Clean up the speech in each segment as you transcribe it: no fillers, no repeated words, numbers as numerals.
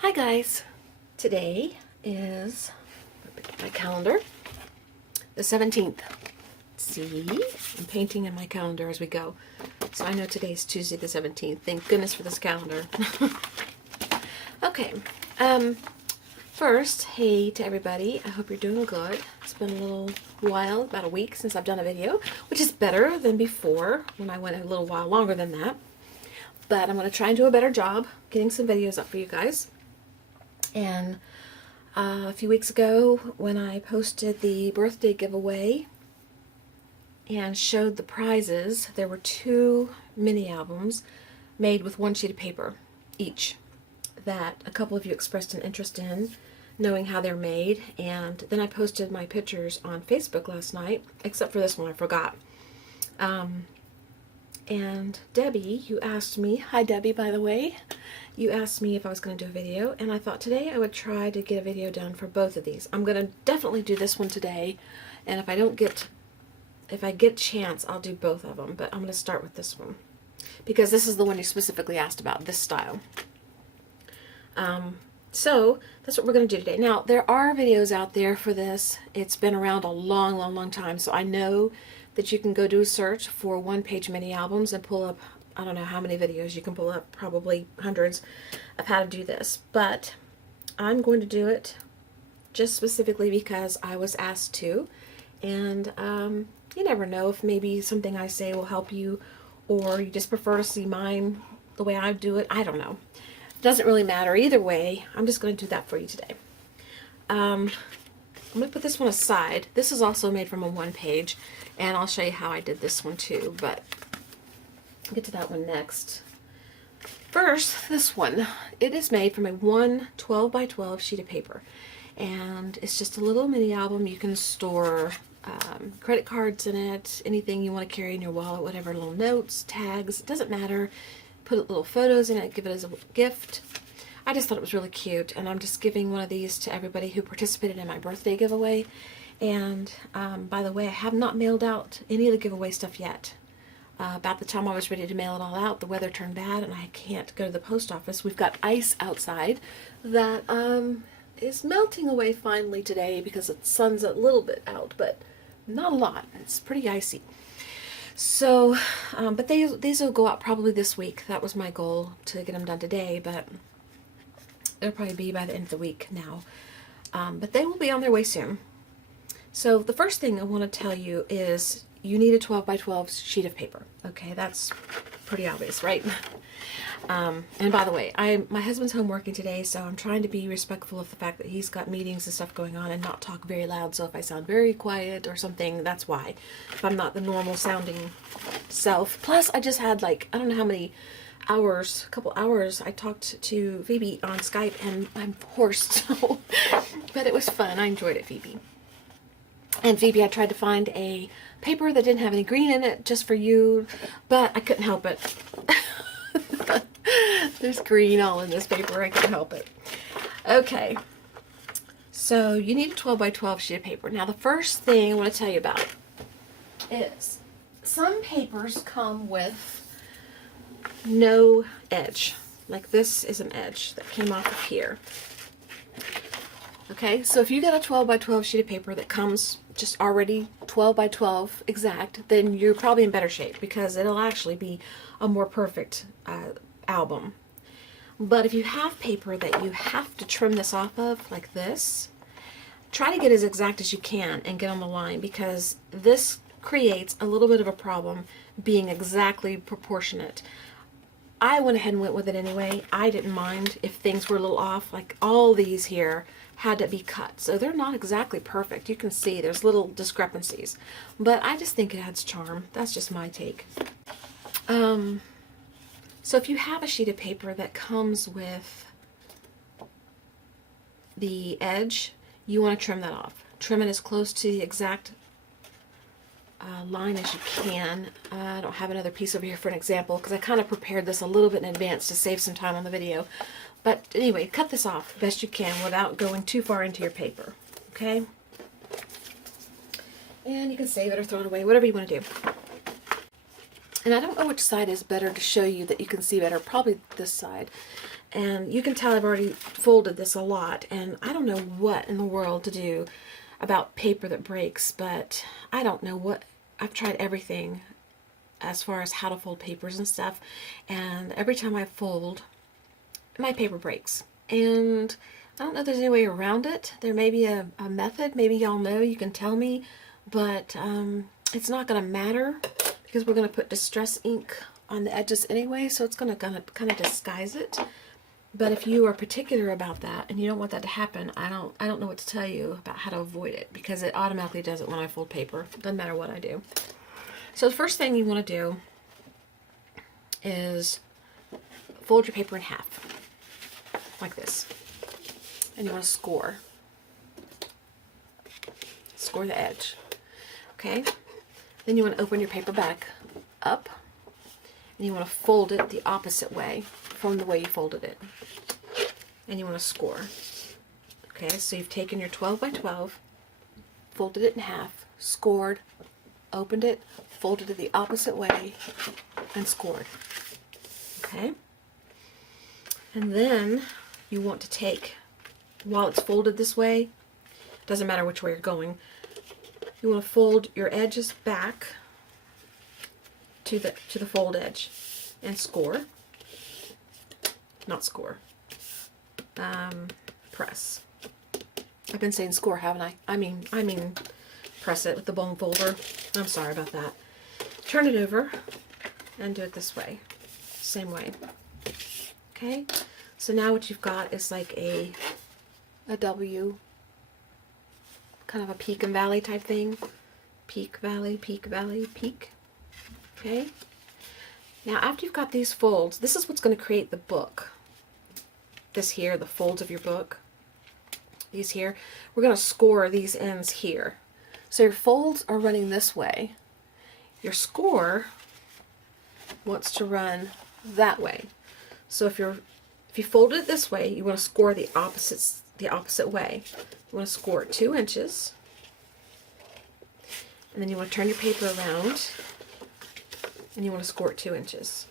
Hi guys, today is my calendar, the 17th. See, I'm painting in my calendar as we go. So I know today's Tuesday the 17th. Thank goodness for this calendar. Okay, first, hey to everybody. I hope you're doing good. It's been a little while, about a week since I've done a video, which is better than before when I went a little while longer than that. But I'm going to try and do a better job getting some videos up for you guys. And a few weeks ago when I posted the birthday giveaway and showed the prizes, there were 2 mini albums made with 1 sheet of paper each that a couple of you expressed an interest in knowing how they're made. And then I posted my pictures on Facebook last night, except for this one I forgot. And Debbie, you asked me, hi Debbie by the way, you asked me if I was going to do a video, and I thought today I would try to get a video done for both of these. I'm going to definitely do this one today, and if I get a chance, I'll do both of them, but I'm going to start with this one because this is the one you specifically asked about, this style. So that's what we're going to do today. Now, there are videos out there for this. It's been around a long time, so I know that you can go do a search for 1-page mini albums and pull up, I don't know how many videos you can pull up, probably hundreds of how to do this. But I'm going to do it just specifically because I was asked to. And you never know if maybe something I say will help you, or you just prefer to see mine the way I do it. I don't know. It doesn't really matter. Either way, I'm just going to do that for you today. I'm going to put this one aside. This is also made from a 1-page, and I'll show you how I did this one too, but I'll get to that one next. First, this one. It is made from a 12 by 12 sheet of paper, and it's just a little mini album. You can store credit cards in it, anything you want to carry in your wallet, whatever, little notes, tags, it doesn't matter. Put little photos in it, give it as a gift. I just thought it was really cute, and I'm just giving one of these to everybody who participated in my birthday giveaway. And by the way, I have not mailed out any of the giveaway stuff yet. About the time I was ready to mail it all out, the weather turned bad and I can't go to the post office. We've got ice outside that is melting away finally today because the sun's a little bit out, but not a lot. It's pretty icy. So, but these will go out probably this week. That was my goal, to get them done today, but it'll probably be by the end of the week now. But they will be on their way soon. So the first thing I want to tell you is you need a 12 by 12 sheet of paper. Okay, that's pretty obvious, right? And by the way, my husband's home working today, so I'm trying to be respectful of the fact that he's got meetings and stuff going on and not talk very loud. So if I sound very quiet or something, that's why. If I'm not the normal sounding self. Plus, I just had I don't know how many hours, a couple hours, I talked to Phoebe on Skype and I'm hoarse, so, but it was fun. I enjoyed it, Phoebe. And Phoebe, I tried to find a paper that didn't have any green in it just for you, but I couldn't help it. There's green all in this paper. I couldn't help it. Okay. So you need a 12 by 12 sheet of paper. Now the first thing I want to tell you about is some papers come with no edge. Like this is an edge that came off of here. Okay, so if you got a 12 by 12 sheet of paper that comes just already 12 by 12 exact, then you're probably in better shape because it'll actually be a more perfect album. But if you have paper that you have to trim this off of, like this, try to get as exact as you can and get on the line, because this creates a little bit of a problem being exactly proportionate. I went ahead and went with it anyway. I didn't mind if things were a little off. Like all these here had to be cut, so they're not exactly perfect. You can see there's little discrepancies, but I just think it adds charm. That's just my take. So if you have a sheet of paper that comes with the edge, you want to trim that off. Trim it as close to the exact line as you can. I don't have another piece over here for an example because I kind of prepared this a little bit in advance to save some time on the video. But anyway, cut this off the best you can without going too far into your paper. Okay? And you can save it or throw it away, whatever you want to do. And I don't know which side is better to show you that you can see better. Probably this side. And you can tell I've already folded this a lot, and I don't know what in the world to do about paper that breaks, but I don't know what, I've tried everything as far as how to fold papers and stuff, and every time I fold, my paper breaks. And I don't know if there's any way around it. There may be a method, maybe y'all know, you can tell me, but it's not going to matter because we're going to put distress ink on the edges anyway, so it's going to kind of disguise it. But if you are particular about that and you don't want that to happen, I don't know what to tell you about how to avoid it, because it automatically does it when I fold paper. Doesn't matter what I do. So the first thing you want to do is fold your paper in half, like this. And you want to score the edge. Okay? Then you want to open your paper back up, and you want to fold it the opposite way from the way you folded it. And you want to score. Okay, so you've taken your 12 by 12, folded it in half, scored, opened it, folded it the opposite way, and scored. Okay? And then you want to take, while it's folded this way, doesn't matter which way you're going, you want to fold your edges back to the fold edge and score. Not score. Press. I've been saying score, haven't I? I mean press it with the bone folder. I'm sorry about that. Turn it over and do it this way. Same way. Okay? So now what you've got is like a W, kind of a peak and valley type thing. Peak, valley, peak, valley, peak. Okay? Now after you've got these folds, this is what's going to create the book. This here, the folds of your book. These here. We're going to score these ends here. So your folds are running this way. Your score wants to run that way. So if you fold it this way, you want to score the opposite way. You want to score 2 inches, and then you want to turn your paper around, and you want to score 2 inches.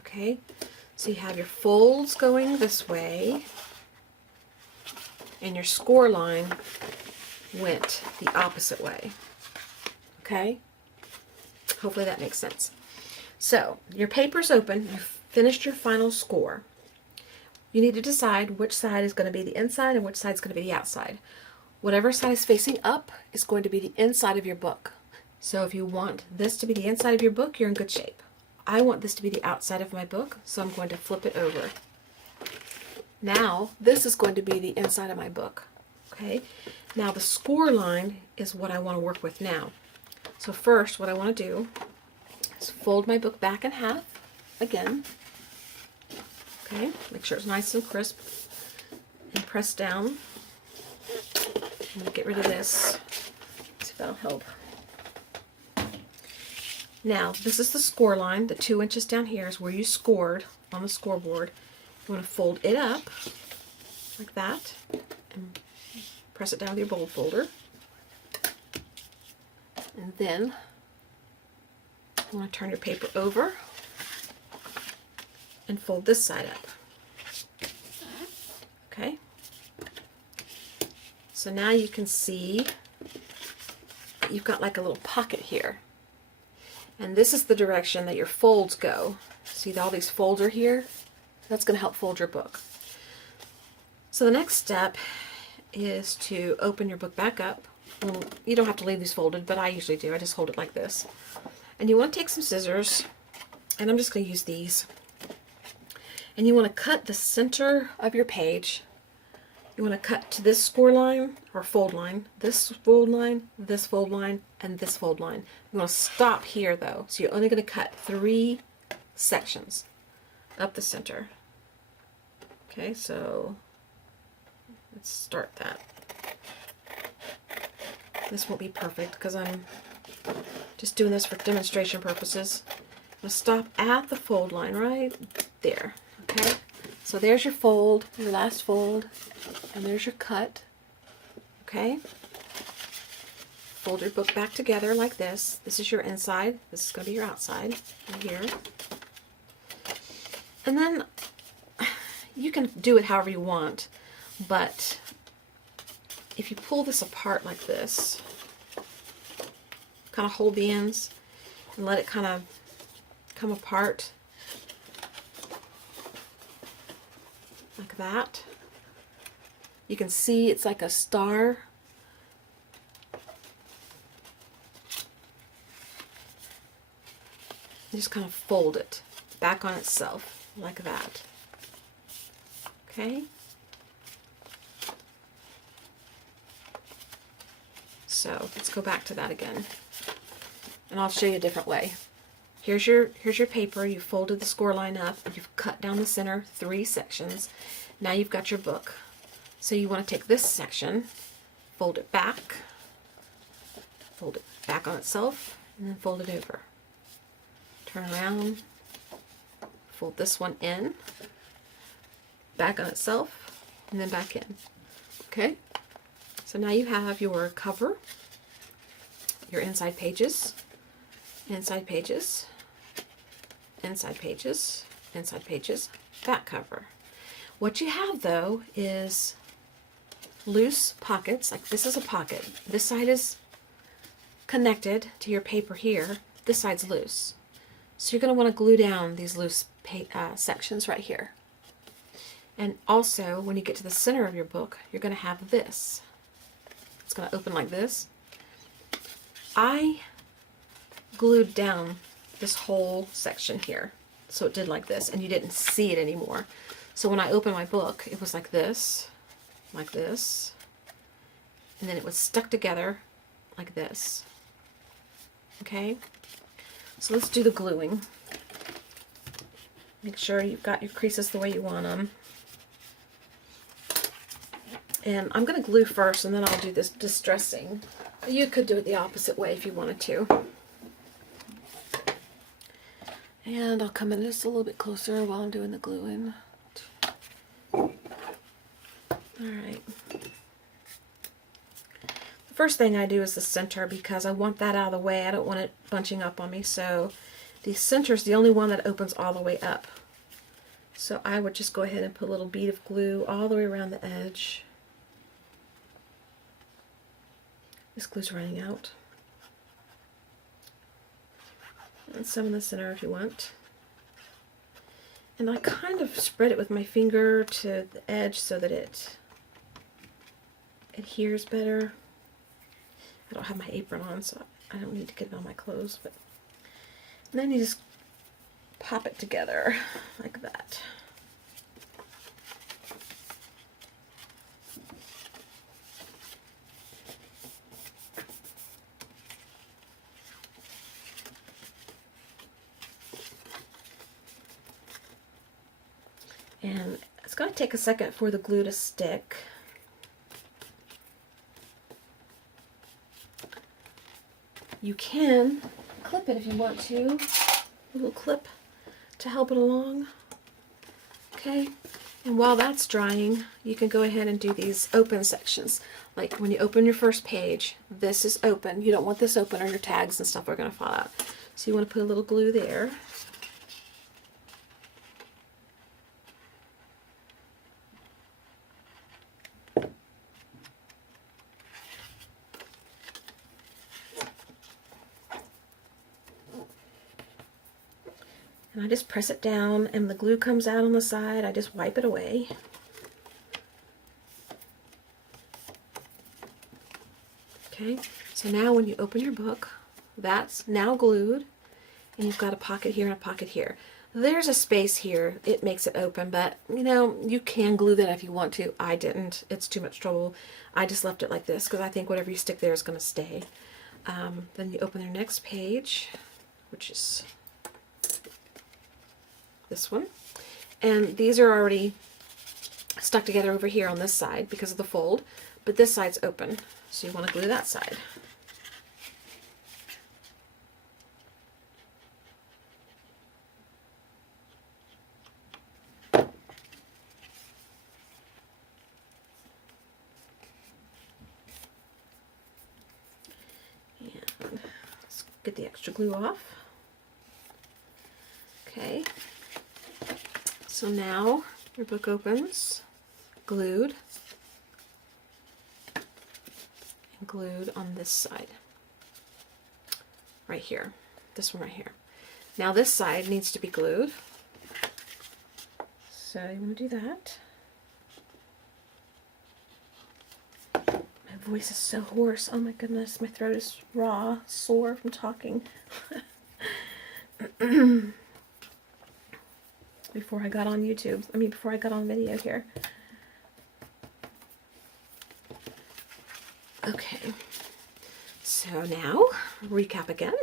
Okay, so you have your folds going this way, and your score line went the opposite way. Okay, hopefully that makes sense. So your paper's open. You've finished your final score. You need to decide which side is going to be the inside and which side is going to be the outside. Whatever side is facing up is going to be the inside of your book. So if you want this to be the inside of your book, you're in good shape. I want this to be the outside of my book, so I'm going to flip it over. Now, this is going to be the inside of my book. Okay? Now the score line is what I want to work with now. So first, what I want to do is fold my book back in half again. Okay, make sure it's nice and crisp, and press down. I'm going to get rid of this. See if that'll help. Now, this is the score line. The 2 inches down here is where you scored on the scoreboard. You want to fold it up like that and press it down with your bold folder. And then you want to turn your paper over and fold this side up. Okay? So now you can see that you've got like a little pocket here. And this is the direction that your folds go. See all these folds are here? That's going to help fold your book. So the next step is to open your book back up. Well, you don't have to leave these folded, but I usually do. I just hold it like this. And you want to take some scissors, and I'm just going to use these. And you want to cut the center of your page. You want to cut to this score line, or fold line, this fold line, this fold line, and this fold line. You want to stop here though, so you're only going to cut 3 sections up the center. Okay, so let's start that. This won't be perfect because I'm just doing this for demonstration purposes. I'm going to stop at the fold line right there. Okay, so there's your fold, your last fold, and there's your cut. Okay, fold your book back together like this. This is your inside, this is going to be your outside, right here. And then you can do it however you want, but if you pull this apart like this, kind of hold the ends and let it kind of come apart like that, you can see it's like a star. You just kind of fold it back on itself like that. Okay? So let's go back to that again. And I'll show you a different way. Here's your paper. You folded the score line up. You've cut down the center 3 sections. Now you've got your book. So you want to take this section, fold it back on itself, and then fold it over. Turn around, fold this one in, back on itself, and then back in. Okay? So now you have your cover, your inside pages, inside pages, inside pages, inside pages, back cover. What you have though is loose pockets, like this is a pocket. This side is connected to your paper here. This side's loose. So you're going to want to glue down these loose sections right here. And also, when you get to the center of your book, you're going to have this. It's going to open like this. I glued down this whole section here, so it did like this, and you didn't see it anymore. So when I opened my book, it was like this, and then it was stuck together like this. Okay? So let's do the gluing. Make sure you've got your creases the way you want them. And I'm going to glue first, and then I'll do this distressing. You could do it the opposite way if you wanted to. And I'll come in just a little bit closer while I'm doing the gluing. Alright. The first thing I do is the center because I want that out of the way. I don't want it bunching up on me. So the center is the only one that opens all the way up. So I would just go ahead and put a little bead of glue all the way around the edge. This glue's running out. And some in the center if you want. And I kind of spread it with my finger to the edge so that it adheres better. I don't have my apron on, so I don't need to get it on my clothes. But and then you just pop it together like that. And it's going to take a second for the glue to stick. You can clip it if you want to. A little clip to help it along. Okay, and while that's drying, you can go ahead and do these open sections. Like when you open your first page, this is open. You don't want this open or your tags and stuff are going to fall out. So you want to put a little glue there. And I just press it down, and the glue comes out on the side. I just wipe it away. Okay, so now when you open your book, that's now glued, and you've got a pocket here and a pocket here. There's a space here. It makes it open, but you know, you can glue that if you want to. I didn't. It's too much trouble. I just left it like this because I think whatever you stick there is going to stay. Then you open your next page, which is this one, and these are already stuck together over here on this side because of the fold, but this side's open, so you want to glue that side. And let's get the extra glue off. Okay. So now Your book opens, glued, and glued on this side. Right here. This one right here. Now this side needs to be glued. So you want to do that. My voice is so hoarse. Oh my goodness, my throat is raw, sore from talking. Before I got on YouTube. Before I got on video here. Okay. So now, recap again.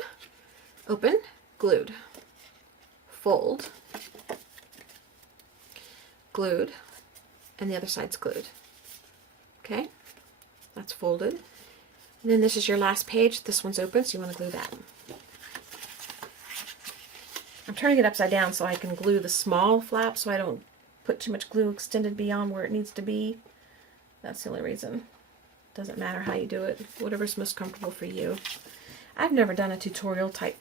Open, glued. Fold, glued, and the other side's glued. Okay? That's folded. And then this is your last page. This one's open, so you want to glue that. I'm turning it upside down so I can glue the small flap so I don't put too much glue extended beyond where it needs to be. That's the only reason. Doesn't matter how you do it. Whatever's most comfortable for you. I've never done a tutorial type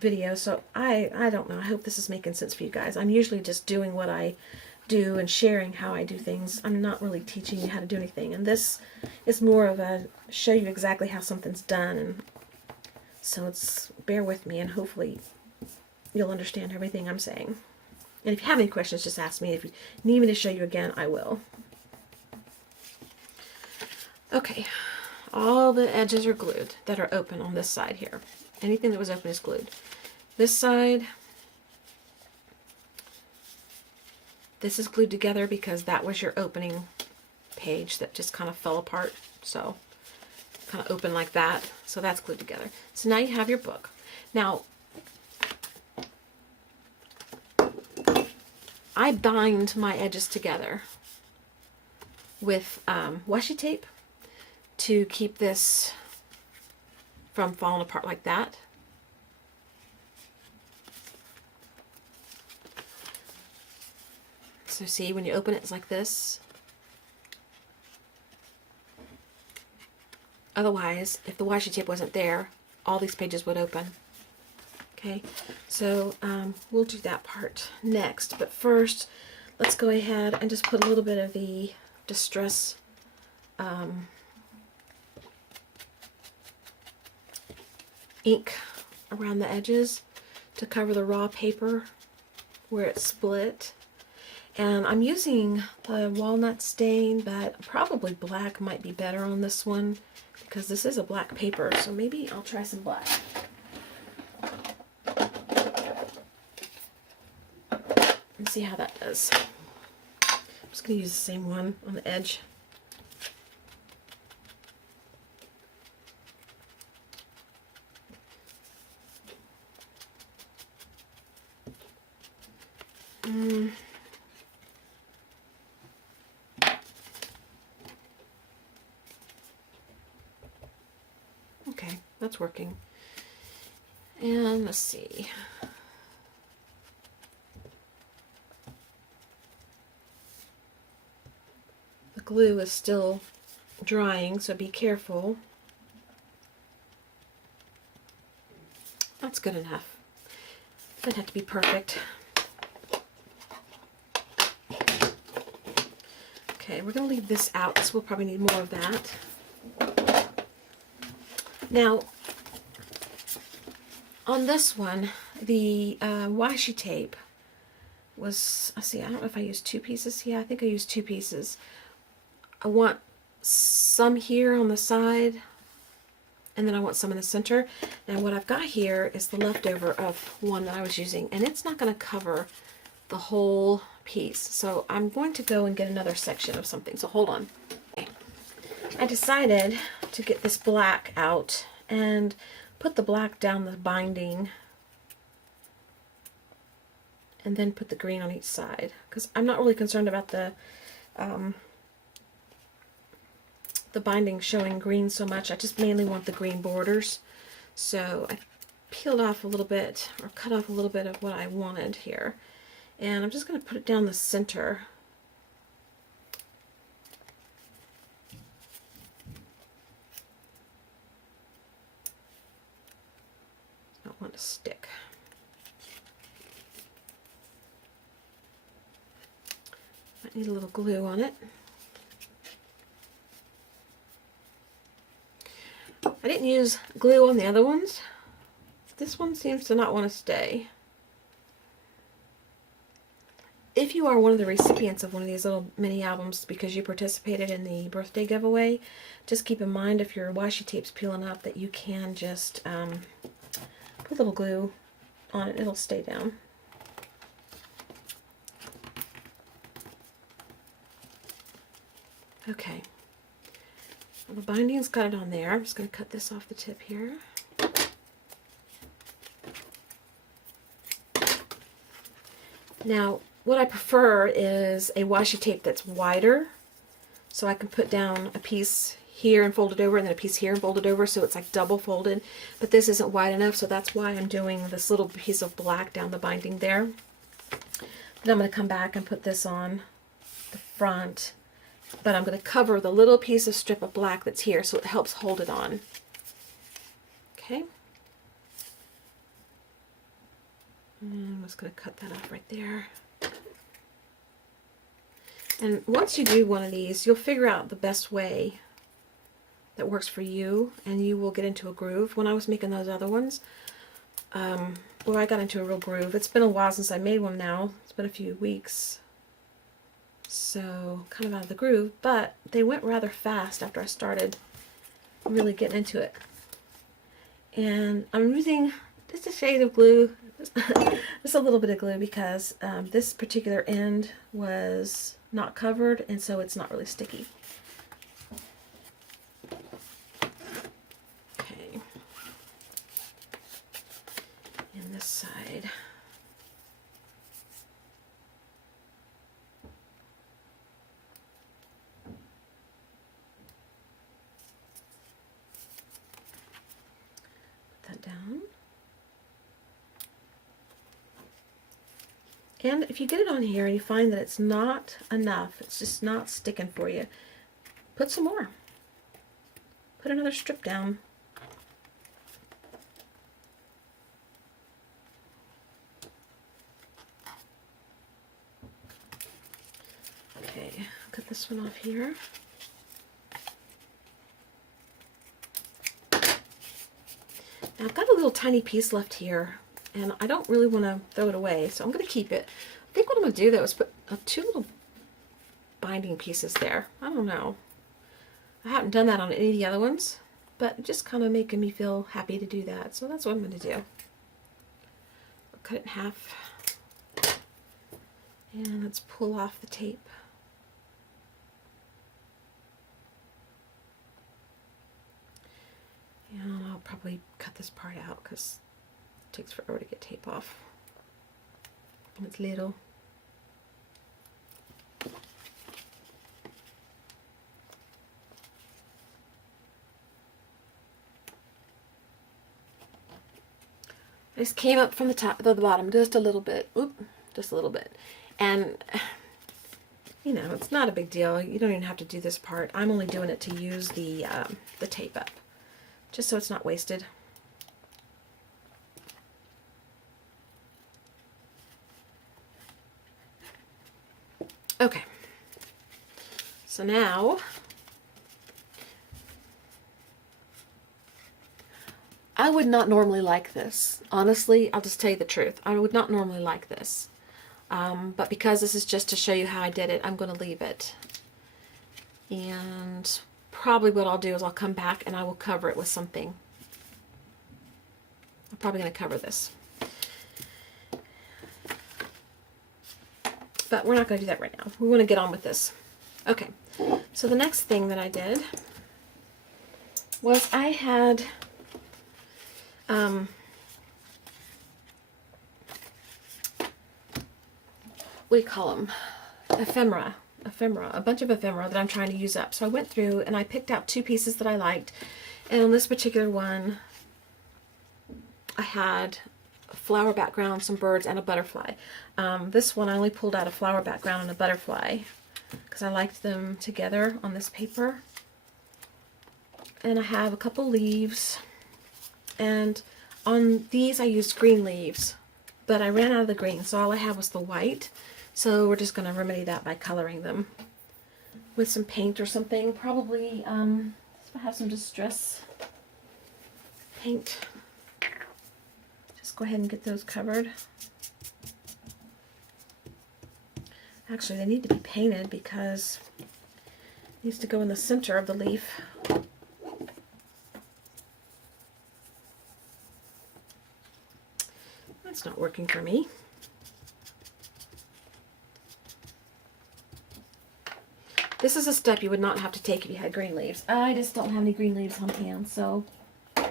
video, so I don't know. I hope this is making sense for you guys. I'm usually just doing what I do and sharing how I do things. I'm not really teaching you how to do anything, and this is more of a show you exactly how something's done, and so it's bear with me and hopefully you'll understand everything I'm saying. And if you have any questions, just ask me. If you need me to show you again, I will. Okay, all the edges are glued that are open on this side here. Anything that was open is glued. This side, this is glued together because that was your opening page that just kind of fell apart. So kind of open like that. So that's glued together. So now you have your book. Now, I bind my edges together with washi tape to keep this from falling apart like that. So see, when you open it, it's like this. Otherwise, if the washi tape wasn't there, all these pages would open. Okay, so we'll do that part next. But first, let's go ahead and just put a little bit of the Distress ink around the edges to cover the raw paper where it's split. And I'm using the walnut stain, but probably black might be better on this one because this is a black paper, so maybe I'll try some black. And see how that does. I'm just going to use the same one on the edge. Okay, that's working. And let's see. The glue is still drying, so be careful. That's good enough. Doesn't have to be perfect. Okay, we're going to leave this out because we'll probably need more of that. Now, on this one, the washi tape was, let's see, I don't know if I used 2 pieces. Yeah, I think I used 2 pieces. I want some here on the side, and then I want some in the center. Now what I've got here is the leftover of one that I was using, and it's not going to cover the whole piece. So I'm going to go and get another section of something. So hold on. Okay. I decided to get this black out and put the black down the binding and then put the green on each side, because I'm not really concerned about the binding showing green so much. I just mainly want the green borders. So I peeled off a little bit, or cut off a little bit of what I wanted here, and I'm just going to put it down the center. I don't want to stick. Might need a little glue on it. I didn't use glue on the other ones. This one seems to not want to stay. If you are one of the recipients of one of these little mini albums because you participated in the birthday giveaway, just keep in mind if your washi tape's peeling up that you can just put a little glue on it. It'll stay down. Okay. Well, the binding's got it on there. I'm just going to cut this off the tip here. Now, what I prefer is a washi tape that's wider, so I can put down a piece here and fold it over, and then a piece here and fold it over, so it's like double folded. But this isn't wide enough, so that's why I'm doing this little piece of black down the binding there. Then I'm going to come back and put this on the front, but I'm going to cover the little piece of strip of black that's here, so it helps hold it on. Okay. And I'm just going to cut that off right there. And once you do one of these, you'll figure out the best way that works for you, and you will get into a groove. When I was making those other ones, well, I got into a real groove. It's been a while since I made one now. It's been a few weeks. So, kind of out of the groove, but they went rather fast after I started really getting into it. And I'm using just a shade of glue, just a little bit of glue, because this particular end was not covered, and so it's not really sticky. Okay. And this side. Put that down. And if you get it on here and you find that it's not enough, it's just not sticking for you, put some more. Put another strip down. Okay, cut this one off here. Now I've got a little tiny piece left here, and I don't really want to throw it away, so I'm going to keep it. I think what I'm going to do, though, is put two little binding pieces there. I don't know. I haven't done that on any of the other ones, but just kind of making me feel happy to do that, so that's what I'm going to do. I'll cut it in half, and let's pull off the tape. And I'll probably cut this part out because it takes forever to get tape off. And it's little. I just came up from the top to the bottom just a little bit. Oop, just a little bit. And you know, it's not a big deal. You don't even have to do this part. I'm only doing it to use the tape up, just so it's not wasted. Okay, so now I would not normally like this. Honestly, I'll just tell you the truth. I would not normally like this. But because this is just to show you how I did it, I'm going to leave it. And probably what I'll do is I'll come back and I will cover it with something. I'm probably going to cover this. But we're not going to do that right now. We want to get on with this. Okay, so the next thing that I did was I had what do you call them? Ephemera, a bunch of ephemera that I'm trying to use up. So I went through and I picked out two pieces that I liked. And on this particular one, I had a flower background, some birds, and a butterfly. This one I only pulled out a flower background and a butterfly because I liked them together on this paper. And I have a couple leaves. And on these I used green leaves, but I ran out of the green, so all I had was the white. So we're just going to remedy that by coloring them with some paint or something. Probably have some distress paint. Just go ahead and get those covered. Actually, they need to be painted because it needs to go in the center of the leaf. That's not working for me. This is a step you would not have to take if you had green leaves. I just don't have any green leaves on hand, so I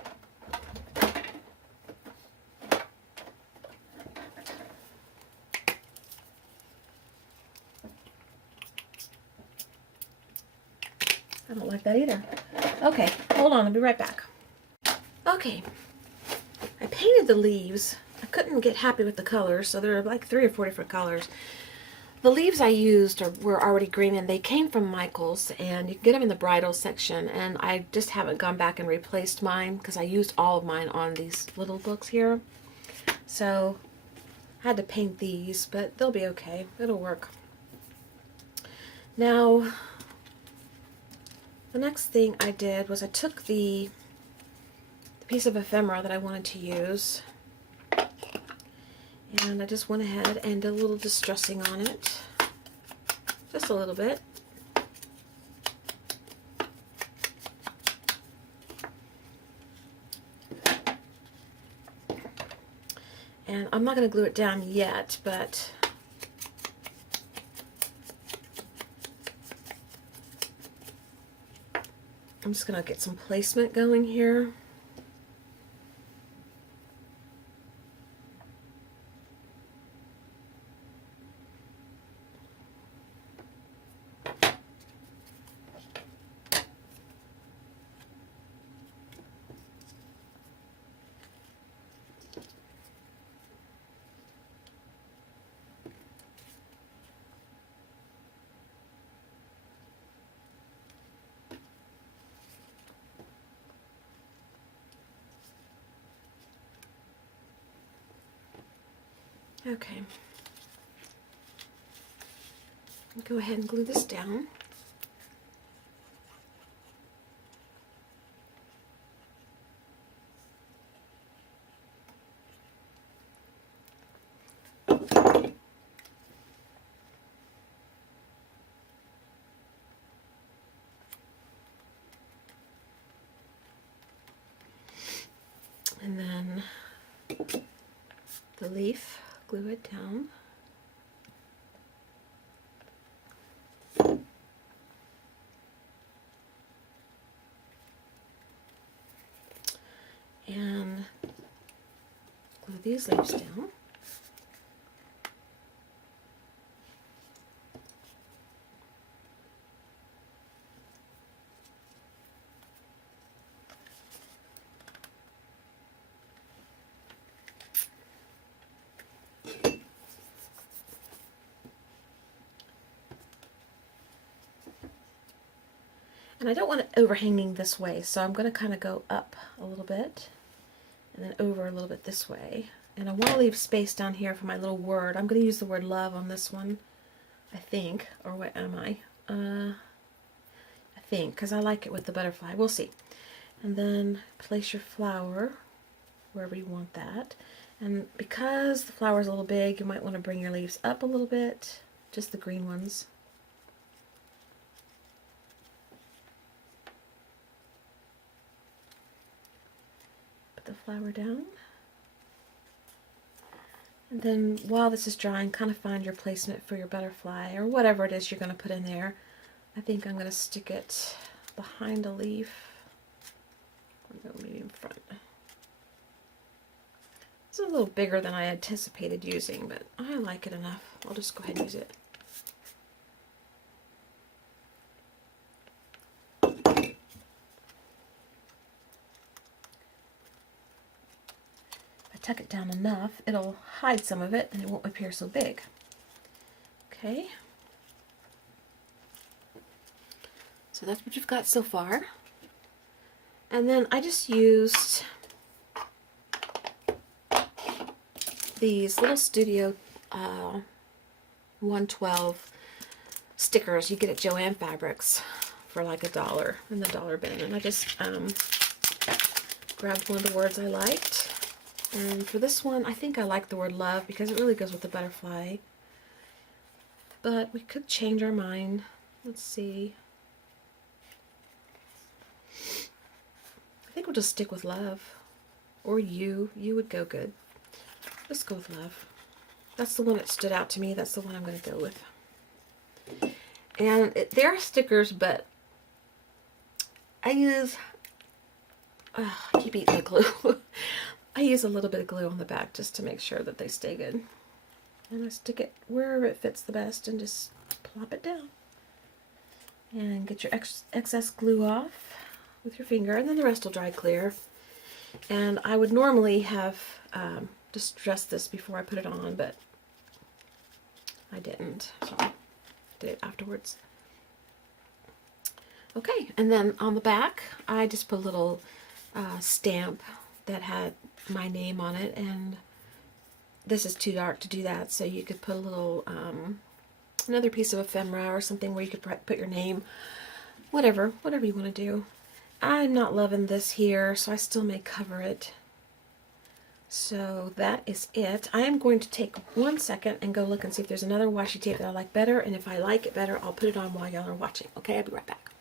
don't like that either. Okay, hold on, I'll be right back. Okay, I painted the leaves. I couldn't get happy with the colors, so there are like 3 or 4 different colors. The leaves I used were already green, and they came from Michael's, and you can get them in the bridal section, and I just haven't gone back and replaced mine because I used all of mine on these little books here. So I had to paint these, but they'll be okay. It'll work. Now, the next thing I did was I took the piece of ephemera that I wanted to use, and I just went ahead and did a little distressing on it. Just a little bit. And I'm not going to glue it down yet, but I'm just going to get some placement going here. Okay. Go ahead and glue this down. And then the leaf, glue it down. And glue these leaves down. And I don't want it overhanging this way, so I'm going to kind of go up a little bit and then over a little bit this way. And I want to leave space down here for my little word. I'm going to use the word love on this one, I think. Or what am I? I think, because I like it with the butterfly. We'll see. And then place your flower wherever you want that. And because the flower is a little big, you might want to bring your leaves up a little bit, just the green ones. The flower down, and then while this is drying, kind of find your placement for your butterfly or whatever it is you're going to put in there. I think I'm going to stick it behind a leaf, or maybe in front. It's a little bigger than I anticipated using, but I like it enough. I'll just go ahead and use it. Tuck it down enough, it'll hide some of it and it won't appear so big. Okay. So that's what you've got so far. And then I just used these little studio 112 stickers you get at Joann Fabrics for like $1 in the dollar bin. And I just grabbed one of the words I liked. And for this one, I think I like the word love because it really goes with the butterfly. But we could change our mind. Let's see. I think we'll just stick with love. Or you. You would go good. Let's go with love. That's the one that stood out to me. That's the one I'm going to go with. And there are stickers, but I use... I keep eating the glue. I use a little bit of glue on the back just to make sure that they stay good. And I stick it wherever it fits the best and just plop it down. And get your excess glue off with your finger, and then the rest will dry clear. And I would normally have just dressed this before I put it on, but I didn't, so I did it afterwards. Okay, and then on the back, I just put a little stamp that had my name on it, and this is too dark to do that, so you could put a little, another piece of ephemera or something where you could put your name, whatever you want to do. I'm not loving this here, so I still may cover it. So that is it. I am going to take 1 second and go look and see if there's another washi tape that I like better, and if I like it better, I'll put it on while y'all are watching. Okay, I'll be right back.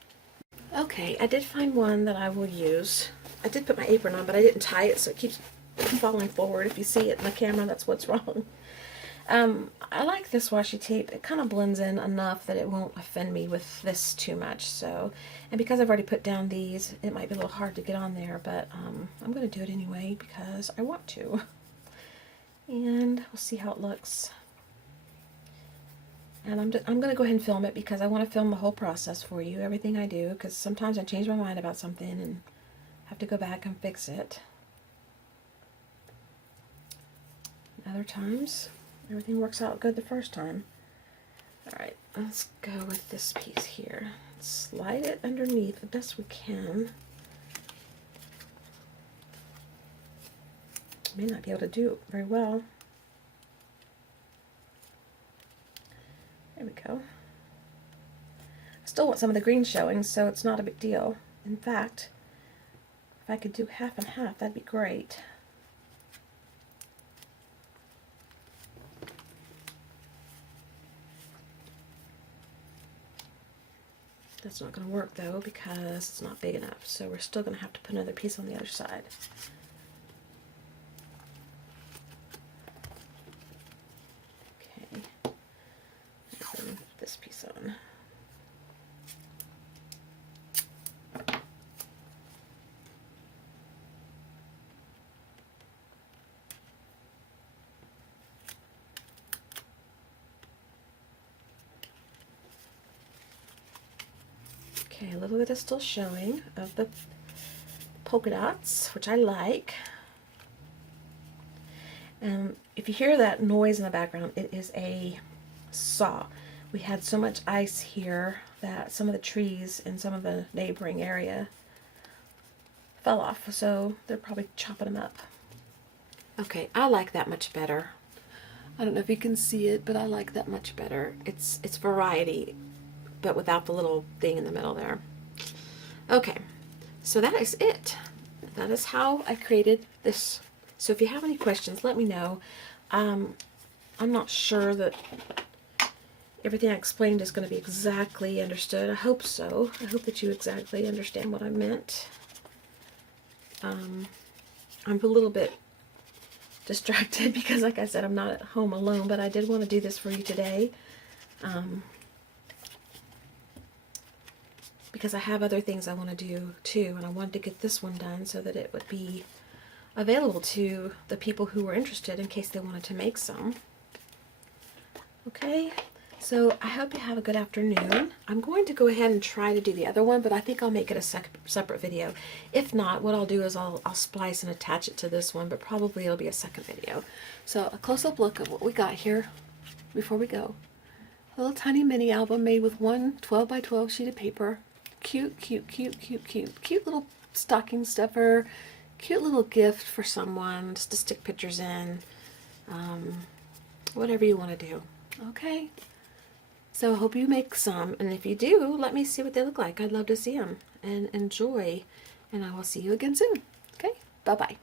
Okay, I did find one that I will use. I did put my apron on, but I didn't tie it, so it keeps falling forward. If you see it in the camera, that's what's wrong. I like this washi tape. It kind of blends in enough that it won't offend me with this too much. So, and because I've already put down these, it might be a little hard to get on there, but I'm going to do it anyway because I want to. And we'll see how it looks. And I'm going to go ahead and film it because I want to film the whole process for you, everything I do, because sometimes I change my mind about something and have to go back and fix it. Other times, everything works out good the first time. Alright, let's go with this piece here. Slide it underneath the best we can. May not be able to do it very well. There we go. I still want some of the green showing, so it's not a big deal. In fact, if I could do half and half, that'd be great. That's not going to work though because it's not big enough, so we're still going to have to put another piece on the other side. Okay, and this piece on. Okay, a little bit is still showing of the polka dots, which I like. And if you hear that noise in the background, it is a saw. We had so much ice here that some of the trees in some of the neighboring area fell off, so they're probably chopping them up. Okay, I like that much better. I don't know if you can see it, but I like that much better. It's variety, but without the little thing in the middle there. Okay, so that is it. That is how I created this. So if you have any questions, let me know. I'm not sure that everything I explained is going to be exactly understood. I hope so. I hope that you exactly understand what I meant. I'm a little bit distracted because, like I said, I'm not at home alone, but I did want to do this for you today. Because I have other things I want to do too, and I wanted to get this one done so that it would be available to the people who were interested in case they wanted to make some. Okay, so I hope you have a good afternoon. I'm going to go ahead and try to do the other one, but I think I'll make it a separate video. If not, what I'll do is I'll splice and attach it to this one, but probably it'll be a second video. So a close-up look at what we got here before we go. A little tiny mini album made with one 12 by 12 sheet of paper. Cute, cute, cute, cute, cute. Cute little stocking stuffer. Cute little gift for someone just to stick pictures in. Whatever you want to do. Okay. So I hope you make some, and if you do, let me see what they look like. I'd love to see them and enjoy, and I will see you again soon. Okay, bye-bye.